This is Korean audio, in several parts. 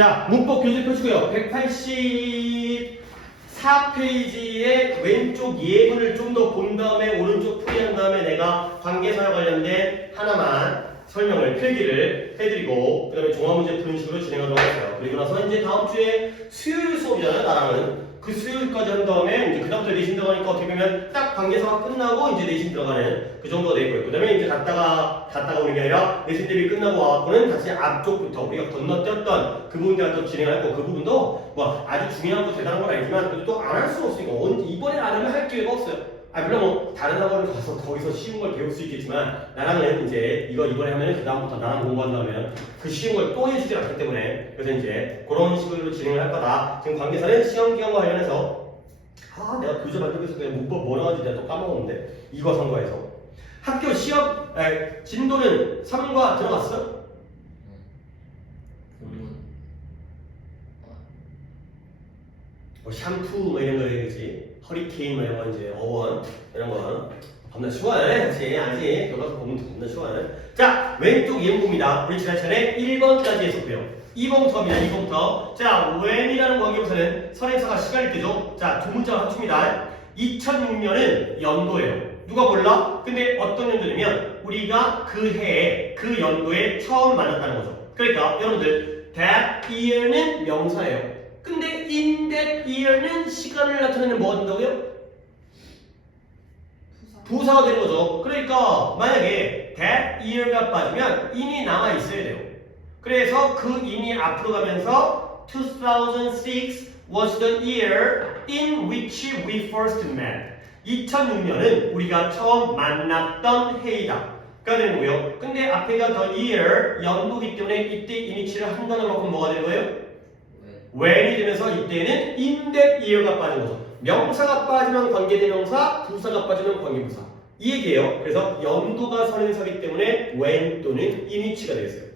자, 문법 교재 펴시고요. 184페이지의 왼쪽 예문을 좀 더 본 다음에 오른쪽 풀이한 다음에 내가 관계사와 관련된 하나만 설명을 필기를 해드리고 그 다음에 종합문제 푸는 식으로 진행하도록 하겠어요. 그리고 나서 이제 다음 주에 수요일 수업이잖아요. 나랑은. 그 수요일까지 한 다음에 이제 그다음부터 내신 들어가니까 어떻게 보면 딱 관계사가 끝나고 이제 내신 들어가는 그 정도가 돼 있고요. 그 다음에 이제 갔다가 오는 게 아니라 내신 대비 끝나고 와갖고는 다시 앞쪽부터 우리가 건너뛰었던 그 부분들 또 진행할 거고 그 부분도 뭐 아주 중요하고 대단한 건 아니지만 그래도 또 안 할 수는 없으니까 이번에 안 하면 할 기회가 없어요. 물론 뭐 다른 학원을 가서 거기서 쉬운 걸 배울 수 있겠지만 나랑은 이제 이거 이번에 하면 그 다음부터 나랑 공부한다면 그 쉬운 걸 또 해주지 않기 때문에 그래서 이제 그런 식으로 진행을 할 거다. 지금 관계사는 시험 기간과 관련해서 내가 교재 만들고 있을 때 문법 뭐 나왔는지 내가 또 까먹었는데 이거 선거에서 학교 시험 진도는 3과 들어갔어? 뭐 샴푸 뭐 이런 거 해야지. 허리케인 뭐 이런 거 이제 어원 이런 거 겁나 쉬워요. 그치? 아직 들어가서 보면 겁나 쉬워요. 자, 왼쪽 예문입니다. 우리 지난 시간에 1번까지 했었고요. 2번부터입니다. 2번부터. 자, when이라는 관계부사는 선행사가 시간일 때죠. 자, 두 문자가 합칩니다. 2006년은 연도예요. 누가 몰라? 근데 어떤 연도냐면 우리가 그 해에 그 연도에 처음 만났다는 거죠. 그러니까 여러분들 that year는 명사예요. 근데 in that year는 시간을 나타내는 뭐가 된다고요? 부사가 되는 거죠. 그러니까 만약에 that year가 빠지면 in이 남아 있어야 돼요. 그래서 그 in이 앞으로 가면서 2006 was the year in which we first met. 2006년은 우리가 처음 만났던 해이다. 가 되는 거고요. 근데 앞에가 the year 연도기 때문에 이때 in이치를 한 단어로 바꾸면 뭐가 되는 거예요? when이 되면서 이때는 in that year가 빠진 거죠. 명사가 빠지면 관계대명사, 부사가 빠지면 관계부사. 이 얘기예요. 그래서 연도가 선행사기 때문에 when 또는 in이치가 되겠어요.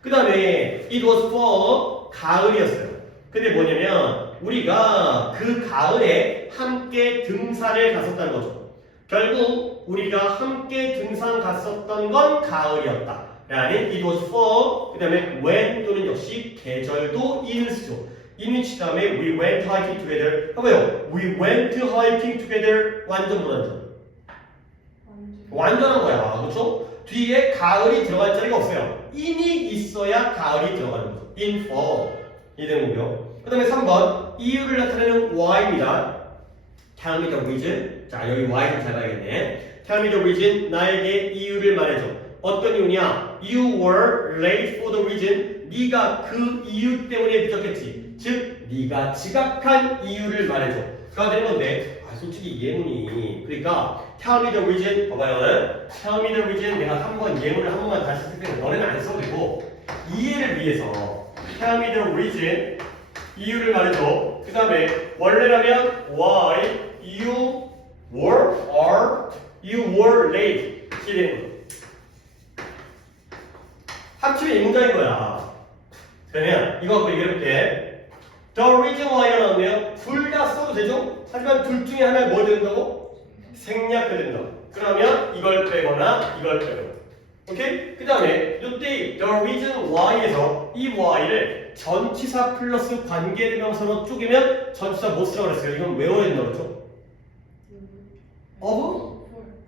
그 다음에 it was for 가을이었어요. 근데 뭐냐면 우리가 그 가을에 함께 등산을 갔었다는 거죠. 결국 우리가 함께 등산 갔었던 건 가을이었다. 라는 it was for 그 다음에 when 또는 역시 계절도 in을 쓰죠. in이치 다음에 we went hiking together 해봐요. we went hiking together 완전 불완전? 완전한 거야. 그렇죠? 뒤에 가을이 들어갈 자리가 없어요. in이 있어야 가을이 들어가는 거죠. in for 이 되는 거고요. 그 다음에 3번 이유를 나타내는 why입니다. tell me the reason. 자, 여기 why 좀 잘 봐야겠네. tell me the reason. 나에게 이유를 말해줘. 어떤 이유냐? You were late for the reason. 네가 그 이유 때문에 늦었겠지. 즉, 네가 지각한 이유를 말해줘. 가 되는 건데 솔직히 예문이 그러니까 tell me the reason 봐봐요. tell me the reason 내가 한번 예문을 한 번만 다시 쓸 때 너네는 안 써도 되고 이해를 위해서 tell me the reason 이유를 말해줘. 그 다음에 원래라면 why you were late 이렇게 합치면 이 문장인 거야. 그러면 이거 갖고 얘기해볼게. The reason why가 나왔네요. 둘 다 써도 되죠? 하지만 둘 중에 하나를 뭐 된다고? 생략해야 된다고. 그러면 이걸 빼거나 이걸 빼거나. 오케이? 그 다음에 이때 the reason why에서 이 why를 전치사 플러스 관계대명사로 쪼개면 전치사 뭐 쓰라고 그랬어요? 이건 외워야 된다고 그랬죠? of?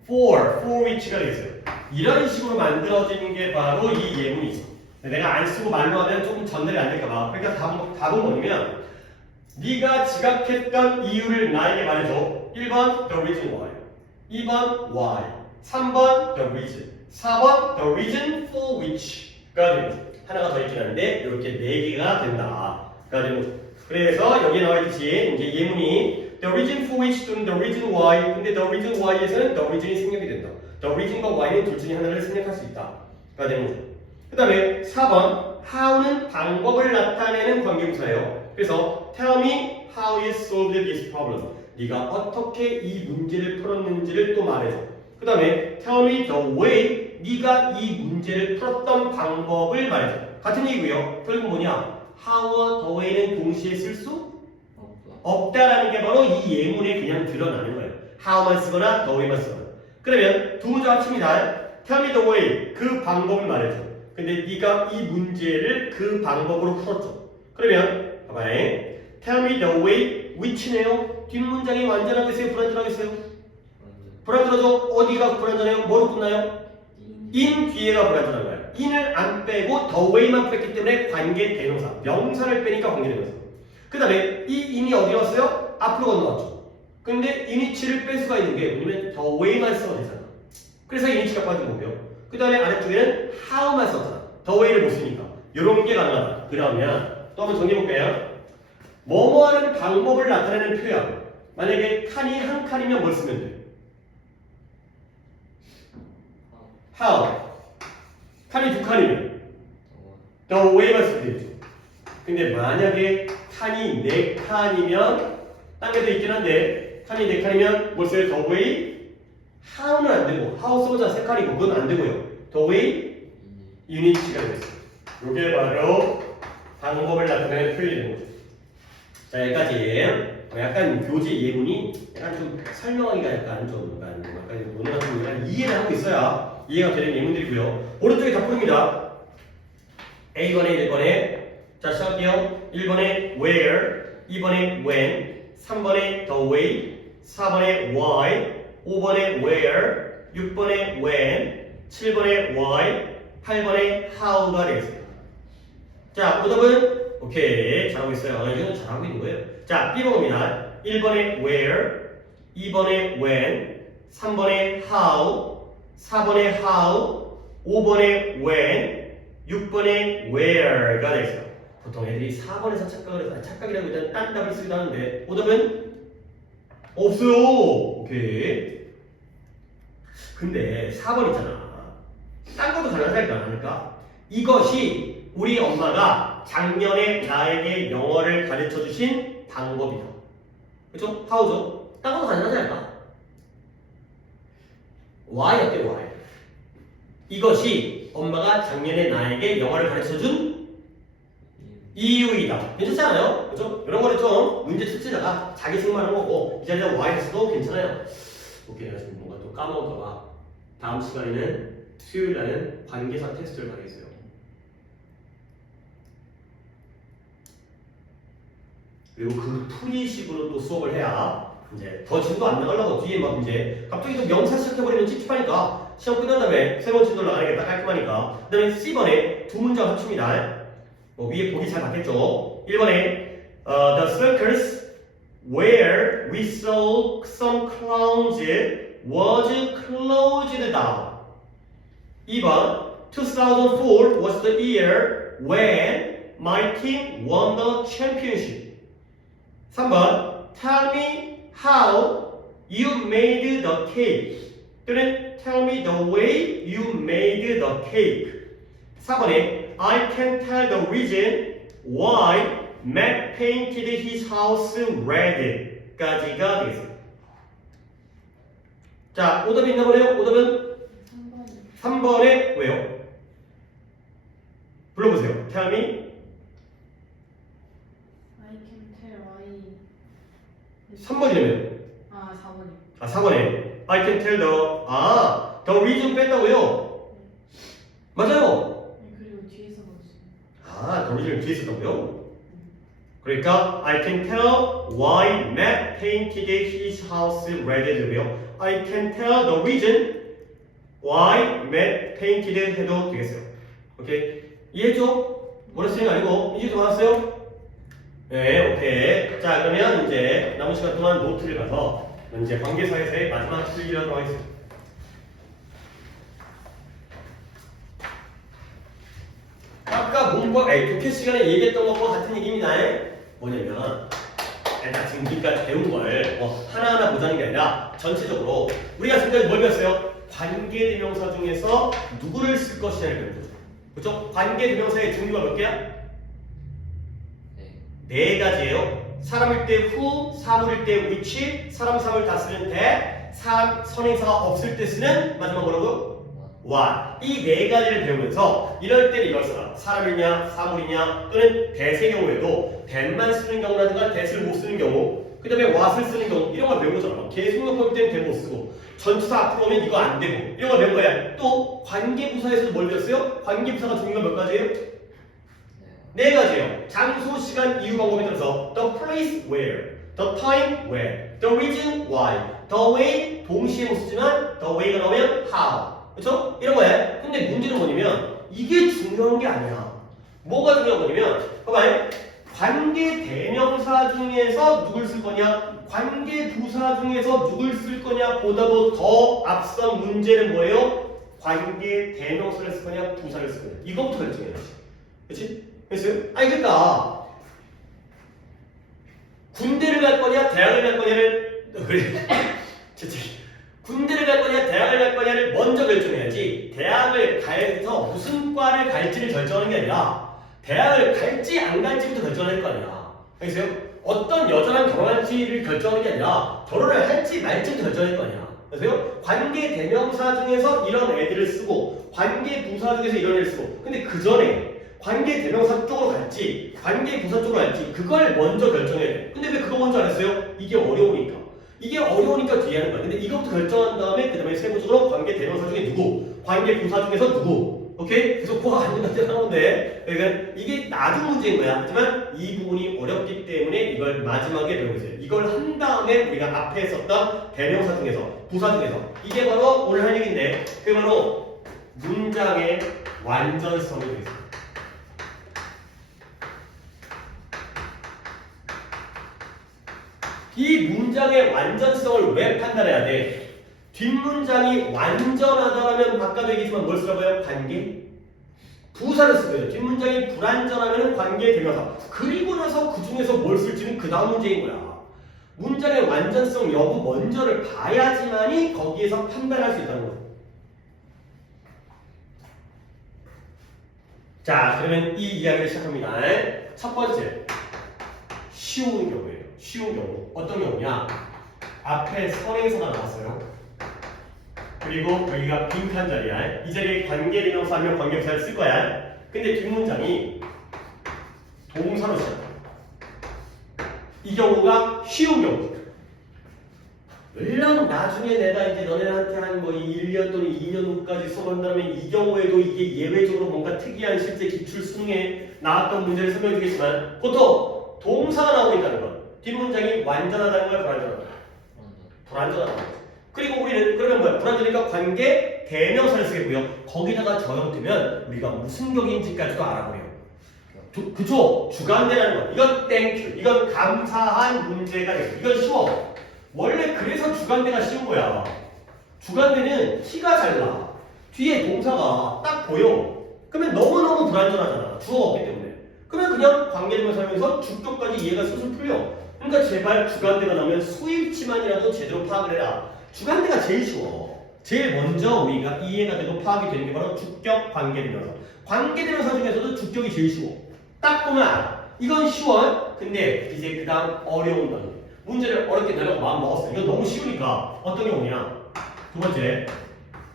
for which가 되겠어요. 이런 식으로 만들어지는 게 바로 이 예문이죠. 내가 안 쓰고 말로 하면 조금 전달이 안 될까봐. 그러니까 답은 뭐냐면 네가 지각했던 이유를 나에게 말해줘. 1번 the reason why, 2번 why, 3번 the reason, 4번 the reason for which가 되는 거죠. 하나가 더 있긴 한데 이렇게 4개가 된다가 되는 거죠. 그래서 여기에 나와 있듯이 이제 예문이 the reason for which 또는 the reason why. 근데 the reason why에서는 the reason이 생략이 된다. the reason과 why는 둘 중에 하나를 생략할 수 있다. 가 되는 거죠. 그 다음에 4번 how는 방법을 나타내는 관계부사예요. 그래서 tell me how you solved this problem. 네가 어떻게 이 문제를 풀었는지를 또 말해줘. 그 다음에 tell me the way. 네가 이 문제를 풀었던 방법을 말해줘. 같은 얘기고요. 결국 뭐냐? how와 the way는 동시에 쓸 수 없다라는 게 바로 이 예문에 그냥 드러나는 거예요. how만 쓰거나 the way만 쓰거나. 그러면 두 문제 합칩니다. tell me the way. 그 방법을 말해줘. 근데 네가 이 문제를 그 방법으로 풀었죠. 그러면 봐봐요. Tell me the way which네요. 뒷문장이 완전하겠어요? 불완전하겠어요? 불완전하죠? 어디가 불완전해요? 뭐로 끝나요? in 뒤에가 불완전한 거예요. in을 안 빼고 the way만 뺐기 때문에 관계 대명사. 명사를 빼니까 관계 대명사. 그 다음에 이 in이 어디 왔어요? 앞으로 건너왔죠. 근데 in이치를 뺄 수가 있는 게 뭐냐면 the way만 써도 되잖아. 그래서 in이치가 빠진 거고요. 그 다음에 아래쪽에는 how만 썼잖아. the way를 못 쓰니까. 이런 게 가능하다. 그러면 또 한번 정리해볼게요. 뭐뭐 하는 방법을 나타내는 표현. 만약에 칸이 한 칸이면 뭘 쓰면 돼? how. 칸이 두 칸이면 the way만 쓰면 되죠. 근데 만약에 칸이 네 칸이면 딴 게도 있긴 한데 칸이 네 칸이면 뭘 써요? the way. how는 안 되고 how 써보자 세 칸이고 그건 안 되고요. the way unit가 되겠어요. 이게 바로 방법을 나타내는 표현이 되는 거죠. 자, 여기까지. 약간 교재 예문이 약간 좀 설명하기가 약간 오늘 같은 거 이해를 하고 있어야 이해가 되는 예문들이고요. 오른쪽에 다 푸릅니다. A번에 1번에 자 시작할게요. 1번에 where, 2번에 when, 3번에 the way, 4번에 why, 5번에 where, 6번에 when, 7번에 why, 8번에 how가 되겠습니다. 자, 오답은 오케이 잘하고 있어요. 이거는 잘하고 있는 거예요. 자, B번입니다. 1번에 where, 2번에 when, 3번에 how, 4번에 how, 5번에 when, 6번에 where가 되겠어요. 보통 애들이 4번에서 착각을 해서 착각이라고 일단 딴 답을 쓰기도 하는데 오답은 없어요. 오케이. 근데 4번 있잖아. 딴 것도 가능하지 않을까? 이것이 우리 엄마가 작년에 나에게 영어를 가르쳐 주신 방법이다. 그렇죠? how죠? 딴 것도 가능하지 않을까? why 어때? why? 이것이 엄마가 작년에 나에게 영어를 가르쳐 준 이유이다. 괜찮잖아요? 그렇죠? 이런 거를 좀 문제 출제자가 자기 생각하는 거고 이 자리에 why를 써도 괜찮아요. 오케이, 내가 지금 뭔가 또 까먹을까봐 다음 시간에는 수요일날은 관계사 테스트를 가겠어요. 그리고 그 풀이식으로 또 수업을 해야 이제 더 진도 안 나가려고 뒤에 막 이제 갑자기 또 명사 시작해버리면 찝찝하니까 시험 끝난 다음에 세 번째 진도 나가니까 깔끔하니까. 그 다음에 C번에 두 문장 합칩니다. 위에 보기 잘 봤겠죠? 1번에 The circus where we saw some clowns was closed down. 2번 2004 was the year when my team won the championship. 3번 Tell me how you made the cake. 또는 Tell me the way you made the cake. 4번에 I can tell the reason why Matt painted his house red 까지가 되겠습니다. 자, 오답이 있나 보네요. 오답은 3번에 왜요? 불러보세요. Tell me. I can tell why. 3번이라면? 4번이요. 4번에 I can tell the reason 뺐다고요? 맞아요. 그리고 뒤에서 봤어요. the reason을 뒤에 썼다고요? 그러니까 I can tell why Matt painted his house red고요. I can tell the reason why Matt painted 해도 되겠어요. 오케이? 이해했죠? 머릿속이 아니고 이제 좀 알았어요? 네, 오케이. 자, 그러면 이제 남은 시간 동안 노트를 가서 이제 관계사에서의 마지막 실기를 하도록 하겠습니다. 아까 독해 시간에 얘기했던 것과 같은 얘기입니다. 뭐냐면 일단 지금 우리가 배운 걸 하나하나 보자는 게 아니라 전체적으로 우리가 지금까지 뭘 배웠어요? 관계대명사 중에서 누구를 쓸 것이냐를 배운 거죠. 그렇죠? 관계대명사의 종류가 몇 개야? 네 가지예요. 사람일 때 who, 사물일 때 which, 사람, 사물 다 쓰는 that, 선행사가 없을 때 쓰는 마지막 뭐라고요? what. 이 네 가지를 배우면서 이럴 때는 이걸 써라. 사람이냐, 사물이냐, 또는 that의 경우에도 that만 쓰는 경우라든가 that을 못 쓰는 경우, 그 다음에 what을 쓰는 경우 이런 걸 배운 거잖아. 계속력 볼 때는 that 못 쓰고 전치사 앞으로 오면 이거 안 되고 이런 걸 배운 거야. 또 관계부사에서도 뭘 배웠어요? 관계부사가 종류가 몇 가지예요? 네 가지예요. 장소, 시간, 이유, 방법에 따라서 the place where, the time where, the reason why, the way 동시에 못 쓰지만 the way가 나오면 how. 그렇죠? 이런 거예요. 근데 문제는 뭐냐면 이게 중요한 게 아니야. 뭐가 중요한 거냐면 봐봐요. 관계 대명사 중에서 누굴 쓸 거냐, 관계 부사 중에서 누굴 쓸 거냐 보다도 더 앞선 문제는 뭐예요? 관계 대명사를 쓸 거냐, 부사를 쓸 거냐. 이거부터 결정해야지. 그렇지? 됐어요? 아니 그러니까 군대를 갈 거냐, 대학을 갈 거냐를 그래. 군대를 갈 거냐, 대학을 갈 거냐를 먼저 결정해야지. 대학을 가서 무슨 과를 갈지를 결정하는 게 아니라 대학을 갈지 안 갈지부터 결정할 거 아니야. 알겠어요? 어떤 여자랑 결혼할지를 결정하는 게 아니라 결혼을 할지 말지부터 결정할 거 아니야. 그래서요? 관계 대명사 중에서 이런 애들을 쓰고 관계 부사 중에서 이런 애를 쓰고 근데 그 전에 관계 대명사 쪽으로 갈지 관계 부사 쪽으로 갈지 그걸 먼저 결정해야 돼. 근데 왜 그거 먼저 안 했어요? 이게 어려우니까. 이게 어려우니까 뒤에 하는 거야. 근데 이것부터 결정한 다음에 그 다음에 세부적으로 관계 대명사 중에 누구, 관계 부사 중에서 누구. 오케이? 그래서 코가 안 된다고 하는 건데 그러니까 이게 나중 문제인 거야. 하지만 이 부분이 어렵기 때문에 이걸 마지막에 배우고 있어요. 이걸 한 다음에 우리가 앞에 썼던 대명사 중에서 부사 중에서 이게 바로 오늘 할 얘기인데 그게 바로 문장의 완전성이 되겠습니다. 이 문장의 완전성을 왜 판단해야 돼? 뒷문장이 완전하다면 바꿔도 얘기지만 뭘 쓰라고요? 관계? 부사를 쓰고요. 뒷문장이 불완전하면 관계 대명사. 그리고 나서 그 중에서 뭘 쓸지는 그 다음 문제인 거야. 문장의 완전성 여부 먼저를 봐야지만이 거기에서 판단할 수 있다는 거야. 자, 그러면 이 이야기를 시작합니다. 첫 번째, 쉬운 경우예요. 쉬운 경우. 어떤 경우냐? 앞에 선행사가 나왔어요. 그리고 여기가 빈칸 자리야. 이 자리에 관계대명사 하면 관계부사를 쓸 거야. 근데 뒷문장이 동사로 시작해. 이 경우가 쉬운 경우. 물론 나중에 내가 이제 너네한테 한 뭐 1년 또는 2년 후까지 써본다면 이 경우에도 이게 예외적으로 뭔가 특이한 실제 기출 수능에 나왔던 문제를 설명해 주겠지만 보통 동사가 나오고 있다는 건 뒷문장이 완전하다는 거야, 불완전하다는 거야? 불완전하다는 거야. 그리고 우리는 그러면 뭐야? 불완전하니까 관계 대명사를 쓰겠고요. 거기다가 저형되면 우리가 무슨 격인지까지도 알아보래요. 그쵸? 주관대라는 거. 이건 땡큐. 이건 감사한 문제가 돼요. 이건 쉬워. 원래 그래서 주관대가 쉬운 거야. 주관대는 티가 잘 나. 뒤에 동사가 딱 보여. 그러면 너무너무 불완전하잖아. 주어가 없기 때문에. 그러면 그냥 관계대명사 하면서 주격까지 이해가 슬슬 풀려. 그러니까 제발 주관대가 나오면 수일치만이라도 제대로 파악을 해라. 주관대가 제일 쉬워. 제일 먼저 우리가 이해가 되고 파악이 되는 게 바로 주격 관계대명사. 관계대명사 중에서도 주격이 제일 쉬워. 딱 보면 알아. 이건 쉬워. 근데 이제 그 다음 어려운 단어. 문제를 어렵게 내려고 마음 먹었어. 이건 너무 쉬우니까 어떤 경우냐? 두 번째,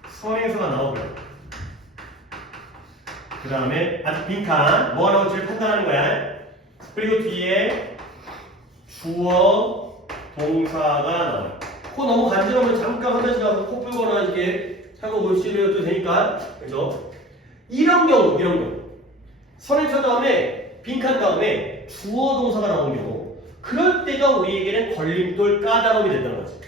선행사가 나오고요. 그 다음에 아직 빈칸 뭐가 나올지를 판단하는 거야. 그리고 뒤에 주어, 동사가 나와요. 코 너무 간지러우면 잠깐 화장실 가서 코 풀거나 이렇게 하고 보시려도 되니까. 그죠? 이런 경우. 선행사 다음에 빈칸 다음에 주어 동사가 나오는 경우. 그럴 때가 우리에게는 걸림돌 까다로움이 된다는 거지.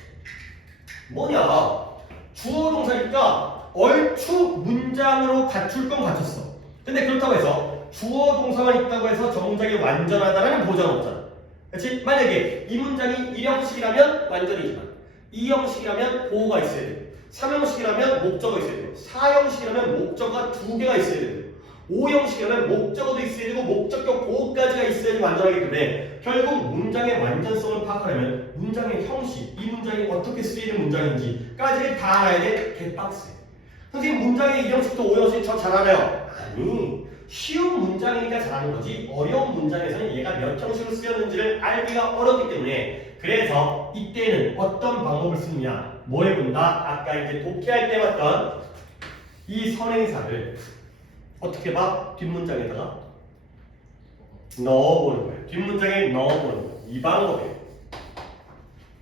뭐냐? 주어 동사니까 얼추 문장으로 갖출 건 갖췄어. 근데 그렇다고 해서 주어 동사만 있다고 해서 정문장이 완전하다는 보장은 없잖아. 그렇지? 만약에 이 문장이 1형식이라면 완전이지만 2형식이라면 보호가 있어야 돼. 3형식이라면 목적어가 있어야 되고 4형식이라면 목적어가 2개가 있어야 되고 5형식이라면 목적어도 있어야 되고 목적격 보호까지가 있어야지 완전하기 때문에 결국 문장의 완전성을 파악하려면 문장의 형식, 이 문장이 어떻게 쓰이는 문장인지까지 다 알아야 돼. 개빡세. 선생님 문장의 2형식부터 5형식 저 잘 알아요. 아니, 쉬운 문장이니까 잘하는 거지 어려운 문장에서는 얘가 몇 형식으로 쓰였는지를 알기가 어렵기 때문에 그래서 이때는 어떤 방법을 쓰느냐 뭐 해본다? 아까 이제 독해할 때 봤던 이 선행사를 어떻게 봐? 뒷문장에다가 넣어보는 거예요. 뒷문장에 넣어보는 거예요. 이 방법이에요.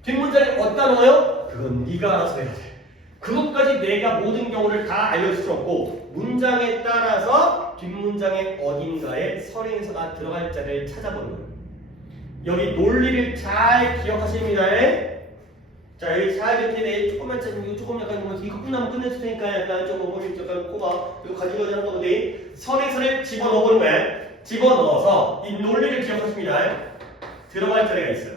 뒷문장에 어디다 넣어요? 그건 네가 알아서 해야 돼. 그것까지 내가 모든 경우를 다 알려줄 수 없고 문장에 따라서 뒷문장의 어딘가에 선행사가 들어갈 자리를 찾아보는 거예요. 여기 논리를 잘 기억하십니다. 자, 여기 잘 이렇게 조금만 조금 약간 뭐 이거 끝나면 끝냈을 테니까 약간 좀 어머님 약간 꼽아 이거 가지고 가자는 거거든. 선행사를 집어넣어보는 거야. 집어넣어서 이 논리를 기억하십니다. 들어갈 자리가 있어요.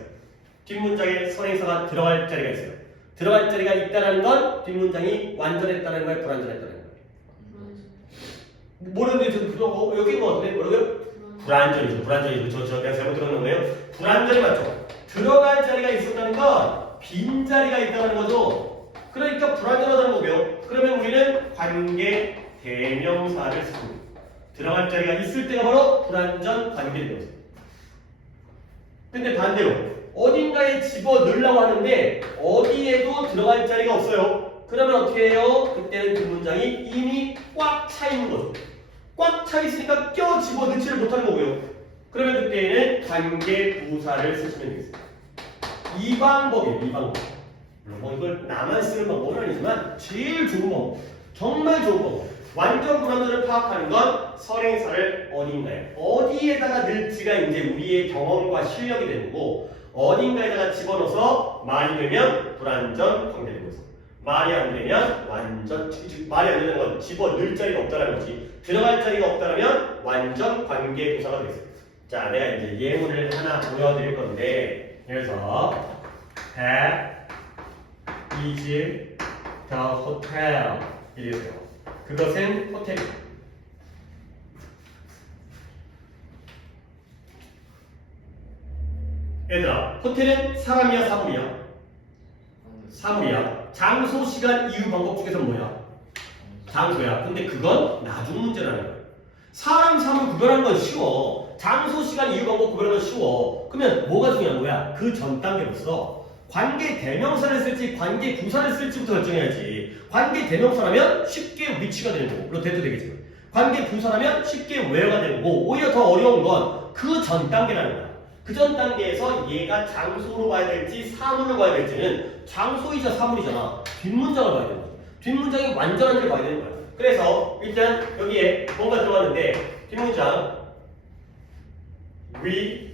뒷문장에 선행사가 들어갈 자리가 있어요. 들어갈 자리가 있다는 건 뒷문장이 완전했다는 거야, 불완전했다는 거야. 모르는데 저 여기 뭐 어때? 뭐라고요? 불완전이죠. 불완전이죠. 저 내가 잘못 들었는 거예요. 불완전이 맞죠? 들어갈 자리가 있었다는 건 빈 자리가 있다는 거죠. 그러니까 불완전하다는 거고요. 그러면 우리는 관계 대명사를 씁니다. 들어갈 자리가 있을 때가 바로 불완전 관계 대명사. 근데 반대로 어딘가에 집어 넣으려고 하는데 어디에도 들어갈 자리가 없어요. 그러면 어떻게 해요? 그때는 그 문장이 이미 꽉 차 있는 거죠. 꽉 차 있으니까 껴 집어 넣지를 못하는 거고요. 그러면 그때는 관계 부사를 쓰시면 되겠습니다. 이 방법이에요. 이 방법. 물론 뭐 이걸 나만 쓰는 방법은 아니지만 제일 좋은 방법. 정말 좋은 방법. 완전 불완전을 파악하는 건 선행사를 어디에다가 넣을지가 이제 우리의 경험과 실력이 되는 거고 어딘가에다가 집어넣어서 말이 되면 불완전 관계되는 거죠. 말이 안 되면 완전 말이 안 되는 건 집어 넣을 자리가 없다는 거지. 들어갈 자리가 없다면 완전 관계 부사가 되겠습니다. 자, 내가 이제 예문을 하나 보여드릴 건데 그래서 That is the hotel 이래요. 그것은 호텔이다. 얘들아, 호텔은 사람이야, 사물이야? 사물이야. 장소, 시간, 이유, 방법 중에서 뭐야? 장소야. 근데 그건 나중 문제라는 거야. 사람, 사물 구별하는 건 쉬워. 장소, 시간, 이유, 방법 구별하는 건 쉬워. 그러면 뭐가 중요한 거야? 그 전 단계로서 관계 대명사를 쓸지 관계 부사를 쓸지부터 결정해야지. 관계 대명사라면 쉽게 위치가 되는 거고 물론 대도 되겠지만 관계 부사라면 쉽게 where가 되는 거고 오히려 더 어려운 건 그 전 단계라는 거야. 그 전 단계에서 얘가 장소로 봐야 될지 사물로 봐야 될지는 장소이자 사물이잖아. 뒷문장을 봐야 되는 거야. 뒷문장이 완전한지를 봐야 되는 거야. 그래서 일단 여기에 뭔가 들어갔는데 뒷문장 We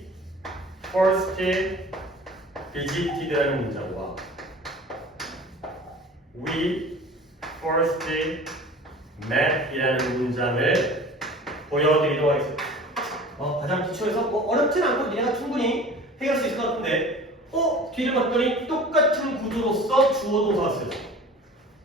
first visited라는 문장과 We first met이라는 문장을 보여드리도록 하겠습니다. 가장 기초에서 어렵진 않고 니네가 충분히 해결할 수 있을 것 같은데 뒤를 봤더니 똑같은 구조로서 주어 동사가 쓰여져.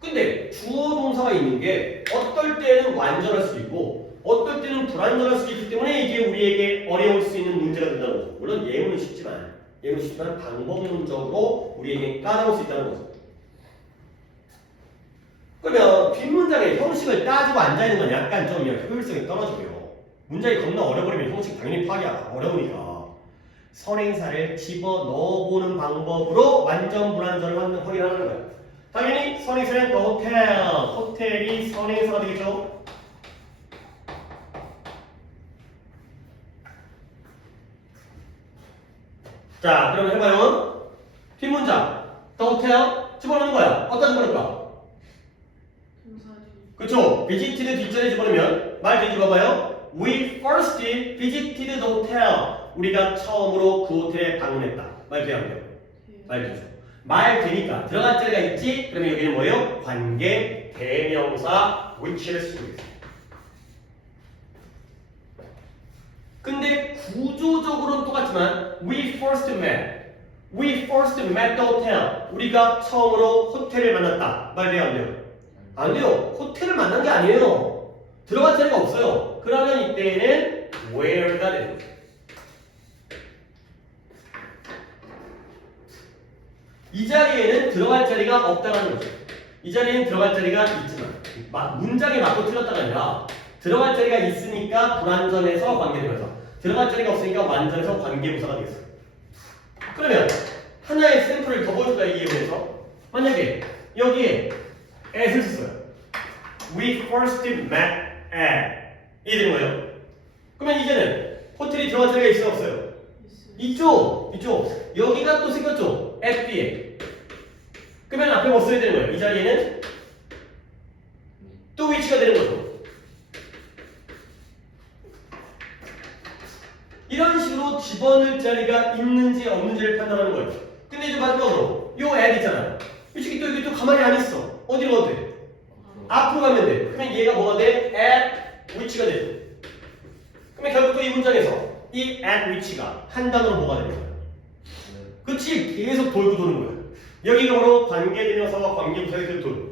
근데 주어 동사가 있는 게 어떨 때는 완전할 수도 있고 어떨 때는 불완전할 수도 있기 때문에 이게 우리에게 어려울 수 있는 문제가 된다는 거죠. 물론 예문은 쉽지만 방법론적으로 우리에게 까다로울 수 있다는 거죠. 그러면 뒷문장의 형식을 따지고 앉아있는 건 약간 좀 효율성이 떨어지고요. 문장이 겁나 어려버리면 형식 당연히 파악이 어려우니까 선행사를 집어넣어보는 방법으로 완전 불완전을 확인하는 거예요. 당연히 선행사는 호텔이 선행사가 되겠죠. 자, 그러면 해봐요. 뒷문장 The hotel 집어넣는 거야. 어디다 집어넣을까? 그쵸? visited 뒷자리에 집어넣으면 말 되지 봐봐요. We first visited the hotel. 우리가 처음으로 그 호텔에 방문했다. 말 돼요? 안 돼요? 말 되죠. 말 되니까 들어갈 자리가 있지? 그러면 여기는 뭐예요? 관계 대명사 which를 쓰고 있어요. 근데 구조적으로는 똑같지만 we first met the hotel. 우리가 처음으로 호텔을 만났다. 말 돼요? 안 돼요? 안 돼요. 호텔을 만난 게 아니에요. 들어갈 자리가 없어요. 그러면 이때는 where가 되는 거죠. 이 자리에는 들어갈 자리가 없다는 거죠. 이 자리에는 들어갈 자리가 있지만 문장이 맞고 틀렸다가 아니라 들어갈 자리가 있으니까 불완전해서 관계대명사, 들어갈 자리가 없으니까 완전해서 관계부사가 되겠어요. 그러면 하나의 샘플을 더 보여줄까요? 이 예문에서 만약에 여기에 at을 썼어요. We first met at 이 되는 거예요. 그러면 이제는 호텔이 들어갈 자리가 있어요? 없어요? 있죠. 여기가 또 생겼죠. at 뒤에. 그러면 앞에 뭐 써야 되는 거예요? 이 자리에는 또 위치가 되는 거죠. 이런 식으로 집어넣을 자리가 있는지 없는지를 판단하는 거예요. 근데 이제 마지막으로 요 add 있잖아. 이쪽이 또 여기 또 가만히 안 있어. 어디로 가도 돼? 앞으로 가면 돼. 그러면 얘가 뭐가 돼? at which가 돼. 그러면 결국 또 이 문장에서 이 at which가 한 단어로 뭐가 되는 거야? 그치? 계속 돌고 도는 거야. 여기가 바로 관계대명사와 관계부사의 계속 돌.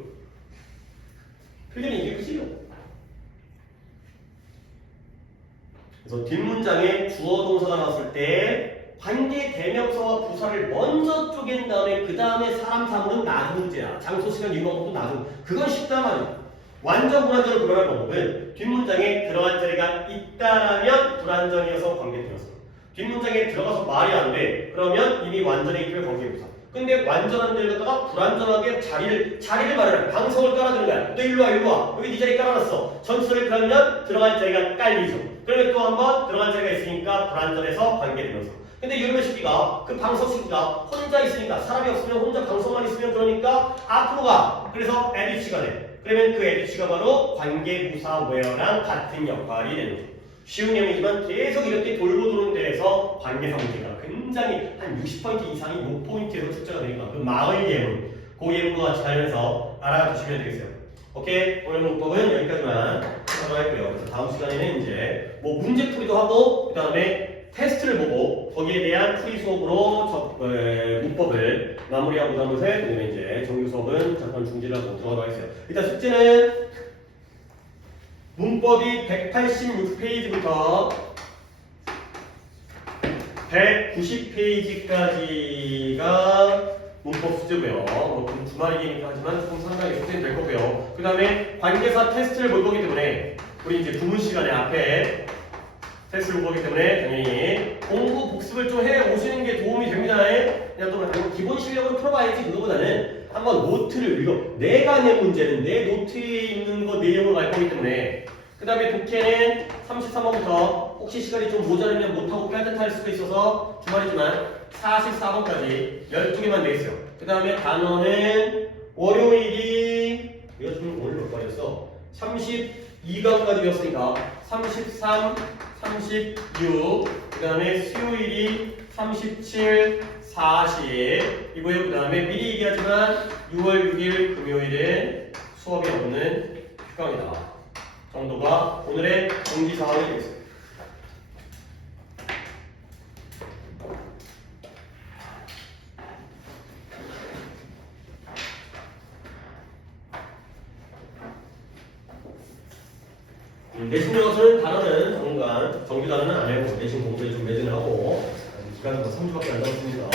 표현이 이게 끝이에요. 그래서 뒷문장에 주어 동사가 나왔을 때 관계대명사와 부사를 먼저 쪼갠 다음에 그 다음에 사람 사물은 나중 문제야. 장소, 시간, 이유, 방법도 나중. 그건 쉽단 말이야. 완전 불완전을 구별할 방법은 뒷문장에 들어간 자리가 있다라면 불완전이어서 관계대명사. 뒷문장에 들어가서 말이 안 돼. 그러면 이미 완전에 있기에 관계부사. 근데 완전한 데를 갖다가 불완전하게 자리를 마련해. 방석을 깔아주는 거야. 너 일로 와, 일로 와. 여기 네 자리 깔아놨어. 전수를 깔면 들어갈 자리가 깔리죠. 그러면 또 한 번 들어갈 자리가 있으니까 불완전해서 관계되면서. 근데 유럽의 시기가 그 방석 시기가 혼자 있으니까 사람이 없으면 혼자 방석만 있으면 그러니까 앞으로 가. 그래서 LH가 돼. 그러면 그 LH가 바로 관계부사 where랑 같은 역할이 되는 거죠. 쉬운 예문이지만 계속 이렇게 돌고 도는 데에서 관계사 문제가 굉장히 한 60포인트 이상이 요 포인트에서 출제가 되니까 그 마을 예문, 그 예문과 같이 다니면서 알아두시면 되겠어요. 오케이? 오늘 문법은 여기까지만 하도록 할게요. 그래서 다음 시간에는 이제 뭐 문제풀이도 하고 그 다음에 테스트를 보고 거기에 대한 풀이 수업으로 문법을 마무리하고 나면서 그다음에 이제 정규 수업은 잠깐 중지를 하고 들어가도록 하겠어요. 일단 숙제는 문법이 186페이지부터 190페이지까지가 문법 숙제고요. 뭐 주말이니까 하지만 조금 상당히 숙제는 될 거고요. 그 다음에 관계사 테스트를 볼 거기 때문에 우리 이제 부분 시간에 앞에 테스트를 볼 거기 때문에 당연히 공부 복습을 좀 해 오시는 게 도움이 됩니다. 그냥 또 기본 실력으로 풀어봐야지 그거보다는 한번 노트를 읽어. 내가 낸 문제는 내 노트에 있는 거 내용을 알 거기 때문에 그 다음에 독해는 33번부터 혹시 시간이 좀 모자르면 못하고 빼앗할 수도 있어서 주말이지만 44번까지 12개만 돼 있어요. 그 다음에 단어는 월요일이 이거 지금 오늘 몇 번이었어? 32강까지 배웠으니까 33, 36, 그 다음에 수요일이 37, 40 이고요. 그 다음에 미리 얘기하지만 6월 6일 금요일은 수업이 없는 휴강이다. 정도가 오늘의 공지사항이 되겠습니다. 내신 들어가서는 단어는 당분간 정규 단어는 안 해고 내신 공부에 좀 매진을 하고 기간은 3주밖에 안 남았습니다.